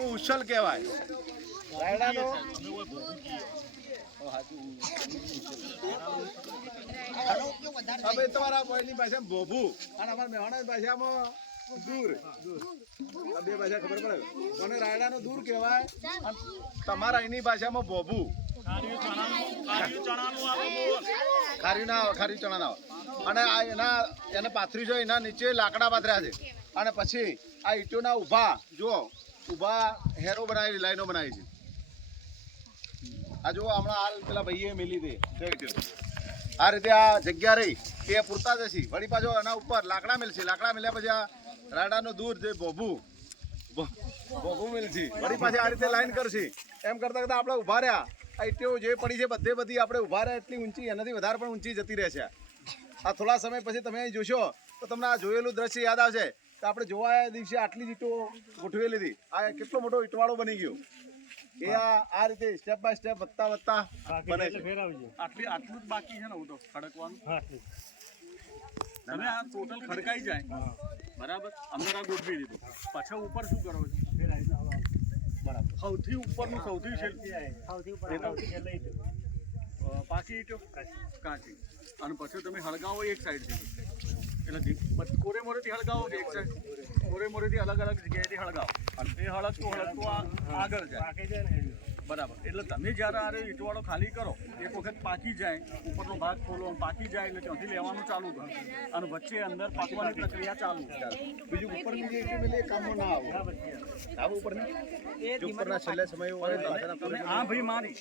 આખું ઉછલ કહેવાય રાયડાનો હવે તમારા બોયની ભાષામાં ભોભું અને અમારા મેવાડા ભાષામાં દૂર આ બે ભાષા ખબર પડે મને રાયડાનો દૂર કહેવાય અને તમારા એની ભાષામાં ભોભું ખારી ના આવે ખારી ચણા ના આવે અને આ એને પાથરી જો એના નીચે લાકડા પાથર્યા છે અને પછી આ ઈંટોના ઊભા જો ઊભા હેરો બનાવી લાઈનો બનાવી છે આ જો હમણાં હાલ પેલા ભાઈએ મેલી દે આ રીતે આ જગ્યા રહી તે પૂરતા જ હશે વળી પાછો એના ઉપર લાકડા મેલશે લાકડા મેલ્યા પછી આ રાયડાનો દૂર જે ભોભું મેલશે વળી પાછી આ રીતે લાઈન કરશે એમ કરતા કરતા આપણે ઊભા રહ્યા આ ઈંટો જે પડી છે બધી આપણે ઊભા રહ્યા એટલી ઊંચી એનાથી વધારે પણ ઊંચી જતી રહેશે આ થોડા સમય પછી તમે અહીં જોશો તો તમને આ જોયેલું દ્રશ્ય યાદ આવશે તો આપણે જોવા દિવસે આટલી જ ઈંટો ગોઠવેલી હતી આ કેટલો મોટો ઈંટવાળો બની ગયો એ આ રીતે સ્ટેપ બાય સ્ટેપ વધતા બને છે આટલું જ બાકી છે ને હું તો ખડકવાનું તમે આ ટોટલ ખડકાઈ જાય બરાબર અંદર આ ગોઠવી દીધું પાછા ઉપર શું કરો છો બરાબર સૌથી ઉપરનું સૌથી પાકી ઈંટો કાચી અને પછી તમે હળગાવો એક સાઈડથી એટલે કોરે મોરેથી હળગાવો એક સાઈડ કોરે મોરેથી અલગ અલગ જગ્યાએથી હળગાવો અને એ હળગતું આગળ જાય બરાબર એટલે તમે જ્યારે આ ઈંટવાળો ખાલી કરો એક વખત પાકી જાય ઉપરનો ભાગ ખોલો પાકી જાય એટલે ત્યાંથી લેવાનું ચાલુ કરો અને વચ્ચે અંદર પાકવાની પ્રક્રિયા ચાલુ બીજું ઉપરની જે કામમાં ના આવું ઉપરની ઉપરના છેલ્લા સમય તમે આ ભાઈ મારી